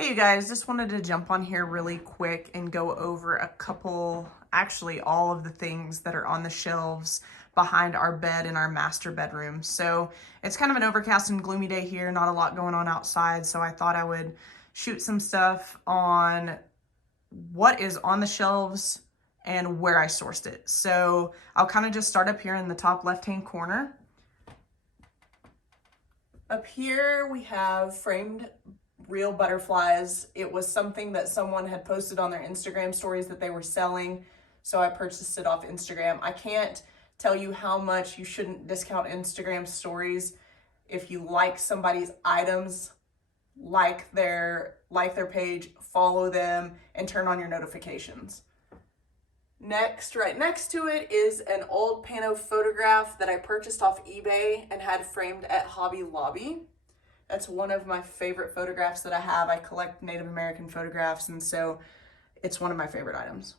Hey you guys, just wanted to jump on here really quick and go over a couple, actually all of the things that are on the shelves behind our bed in our master bedroom. So it's kind of an overcast and gloomy day here, not a lot going on outside, so I thought I would shoot some stuff on what is on the shelves and where I sourced it. So I'll kind of just start up here in the top left-hand corner. Up here we have framed real butterflies. It was something that someone had posted on their Instagram stories that they were selling, so I purchased it off Instagram. I can't tell you how much you shouldn't discount Instagram stories. If you like somebody's items, like their page, follow them, and turn on your notifications. Next, right next to it is an old pano photograph that I purchased off eBay and had framed at Hobby Lobby. That's one of my favorite photographs that I have. I collect Native American photographs, and so it's one of my favorite items.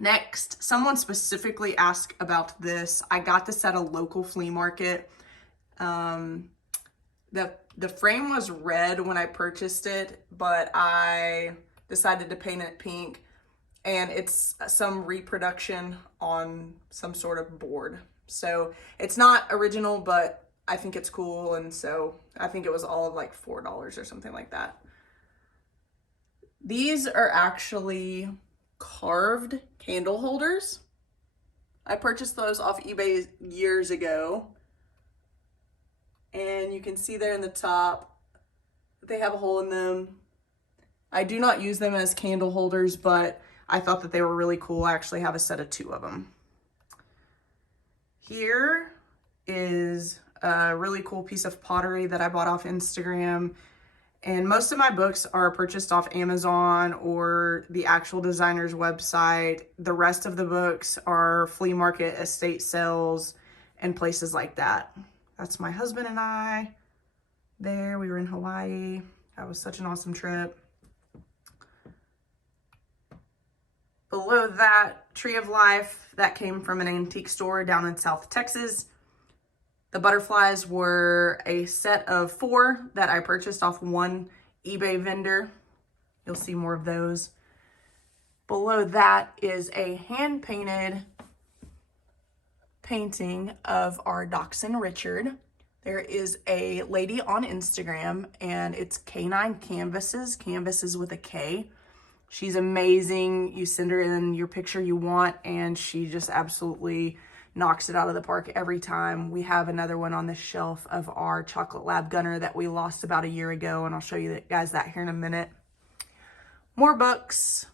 Next, someone specifically asked about this. I got this at a local flea market. The frame was red when I purchased it, but I decided to paint it pink, and it's some reproduction on some sort of board. So it's not original, but I think it's cool, and so I think it was all of like $4 or something like that. These are actually carved candle holders. I purchased those off eBay years ago. And you can see there in the top, they have a hole in them. I do not use them as candle holders, but I thought that they were really cool. I actually have a set of 2 of them. Here is a really cool piece of pottery that I bought off Instagram. And most of my books are purchased off Amazon or the actual designer's website. The rest of the books are flea market, estate sales, and places like that. That's my husband and I there. We were in Hawaii. That was such an awesome trip. Below that, Tree of Life, that came from an antique store down in South Texas. The butterflies were a set of 4 that I purchased off one eBay vendor. You'll see more of those. Below that is a hand-painted painting of our dachshund Richard. There is a lady on Instagram, and it's K9 Canvases with a K. She's amazing. You send her in your picture you want, and she just absolutely knocks it out of the park every time. We have another one on the shelf of our chocolate lab gunner that we lost about a year ago, and I'll show you guys that here in a minute. More books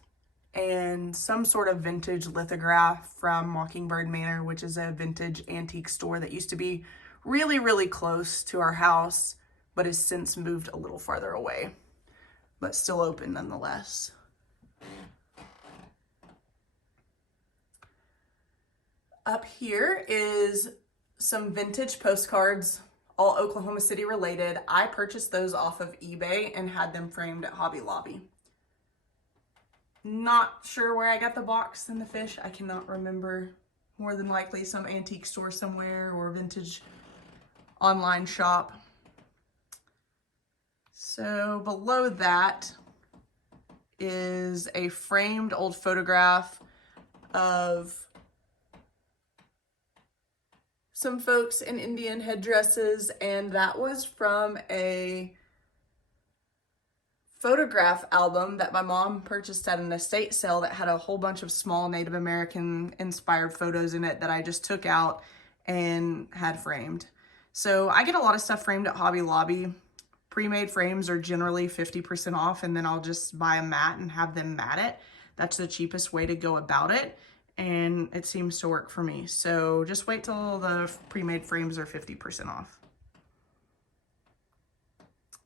and some sort of vintage lithograph from Mockingbird Manor, which is a vintage antique store that used to be really, really close to our house, but has since moved a little farther away, but still open nonetheless. Up here is some vintage postcards, all Oklahoma City related. I purchased those off of eBay and had them framed at Hobby Lobby. Not sure where I got the box and the fish. I cannot remember. More than likely some antique store somewhere or vintage online shop. So below that is a framed old photograph of some folks in Indian headdresses, and that was from a photograph album that my mom purchased at an estate sale that had a whole bunch of small Native American inspired photos in it that I just took out and had framed. So I get a lot of stuff framed at Hobby Lobby. Pre-made frames are generally 50% off, and then I'll just buy a mat and have them mat it. That's the cheapest way to go about it, and it seems to work for me. So just wait till the pre-made frames are 50% off.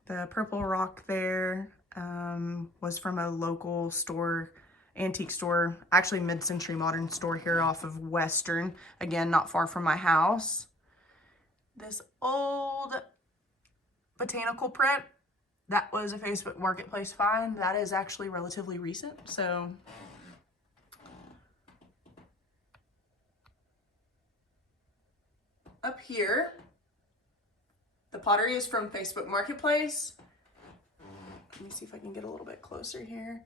The purple rock there was from a local store, antique store, actually mid-century modern store here off of Western. Again, not far from my house. This old botanical print, that was a Facebook Marketplace find. That is actually relatively recent, so up here, the pottery is from Facebook Marketplace. me see if I can get a little bit closer here.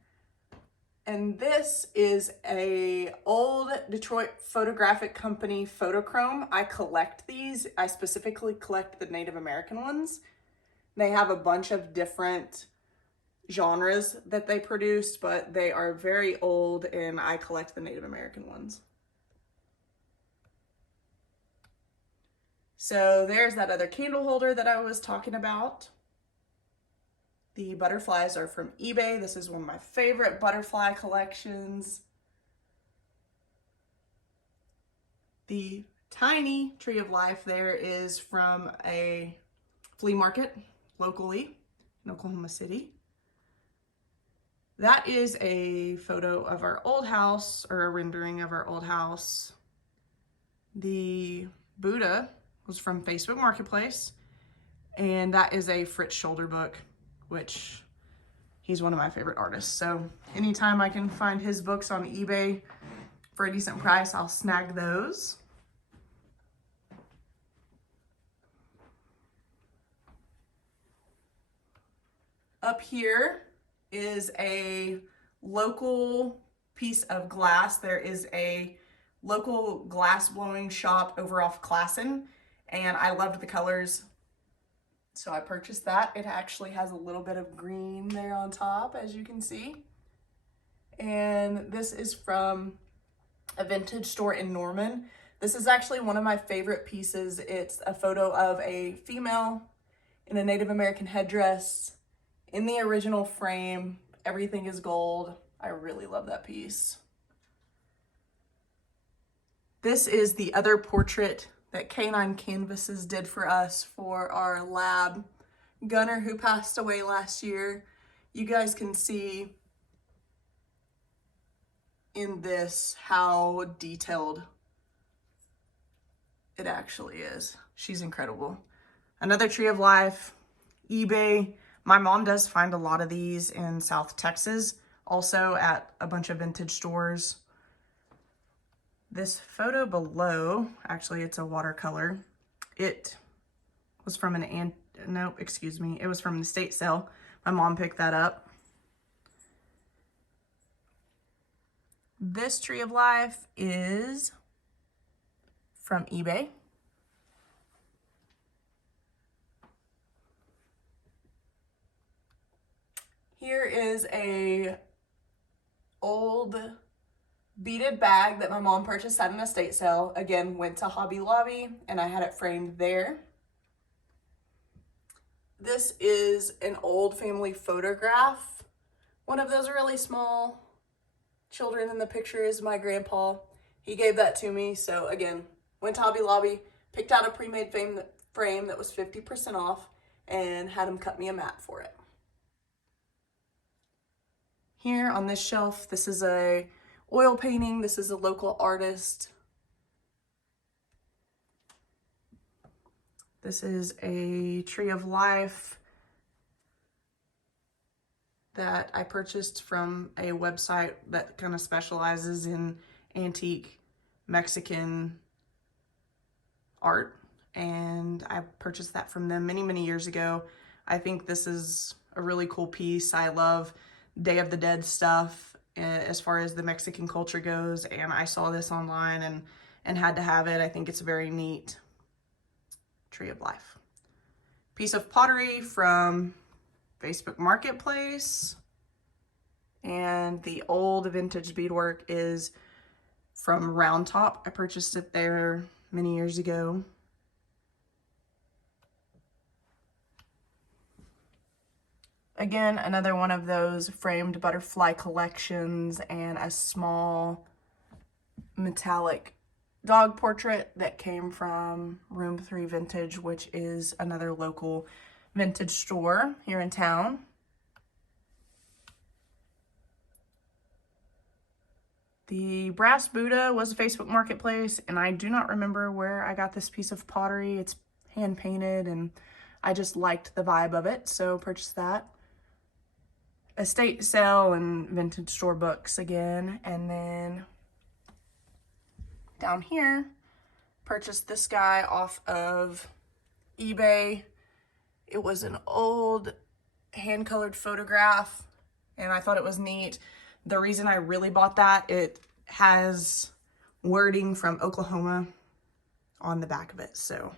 And this is a old Detroit photographic company, Photochrome. I collect these. I specifically collect the Native American ones. They have a bunch of different genres that they produce, but they are very old and I collect the Native American ones. So there's that other candle holder that I was talking about. The butterflies are from eBay. This is one of my favorite butterfly collections. The tiny tree of life there is from a flea market locally in Oklahoma City. That is a photo of our old house, or a rendering of our old house. The Buddha was from Facebook Marketplace, and that is a Fritz shoulder book, which he's one of my favorite artists. So anytime I can find his books on eBay for a decent price, I'll snag those. Up here is a local piece of glass. There is a local glass blowing shop over off Classen, and I loved the colors, so I purchased that. It actually has a little bit of green there on top, as you can see. And this is from a vintage store in Norman. This is actually one of my favorite pieces. It's a photo of a female in a Native American headdress in the original frame. Everything is gold. I really love that piece. This is the other portrait that Canine Canvases did for us for our lab Gunner, who passed away last year. You guys can see in this how detailed it actually is. She's incredible. Another tree of life, eBay. My mom does find a lot of these in South Texas, also at a bunch of vintage stores. This photo below, actually it's a watercolor. It was from it was from an estate sale. My mom picked that up. This tree of life is from eBay. Here is a old beaded bag that my mom purchased at an estate sale. Again, went to Hobby Lobby and I had it framed there. This is an old family photograph. One of those really small children in the picture is my grandpa. He gave that to me. So again, went to Hobby Lobby, picked out a pre-made frame that was 50% off and had him cut me a mat for it. Here on this shelf, this is a oil painting. This is a local artist. This is a tree of life that I purchased from a website that kind of specializes in antique Mexican art. And I purchased that from them many, many years ago. I think this is a really cool piece. I love Day of the Dead stuff as far as the Mexican culture goes, and I saw this online and had to have it. I think it's a very neat tree of life. Piece of pottery from Facebook Marketplace, and the old vintage beadwork is from Round Top. I purchased it there many years ago. Again, another one of those framed butterfly collections, and a small metallic dog portrait that came from Room 3 Vintage, which is another local vintage store here in town. The brass Buddha was a Facebook Marketplace, and I do not remember where I got this piece of pottery. It's hand painted, and I just liked the vibe of it, so purchased that. Estate sale and vintage store books again. And then down here, purchased this guy off of eBay. It was an old hand-colored photograph, and I thought it was neat. The reason I really bought that, it has wording from Oklahoma on the back of it. So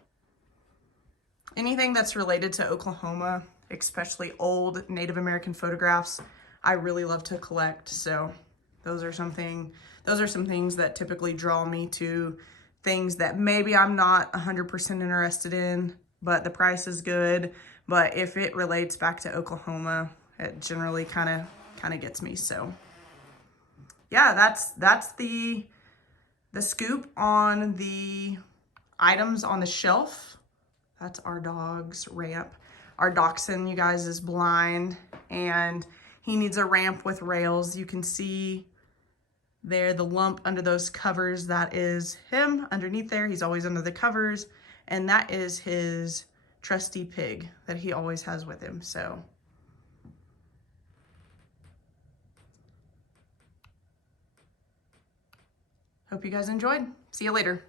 anything that's related to Oklahoma, especially old Native American photographs, I really love to collect. So those are some things that typically draw me to things that maybe I'm not 100% interested in, but the price is good. But if it relates back to Oklahoma, it generally kind of gets me. So yeah, that's the scoop on the items on the shelf. That's our dog's ramp. Our dachshund, you guys, is blind and he needs a ramp with rails. You can see there the lump under those covers. That is him underneath there. He's always under the covers. And that is his trusty pig that he always has with him. So hope you guys enjoyed. See you later.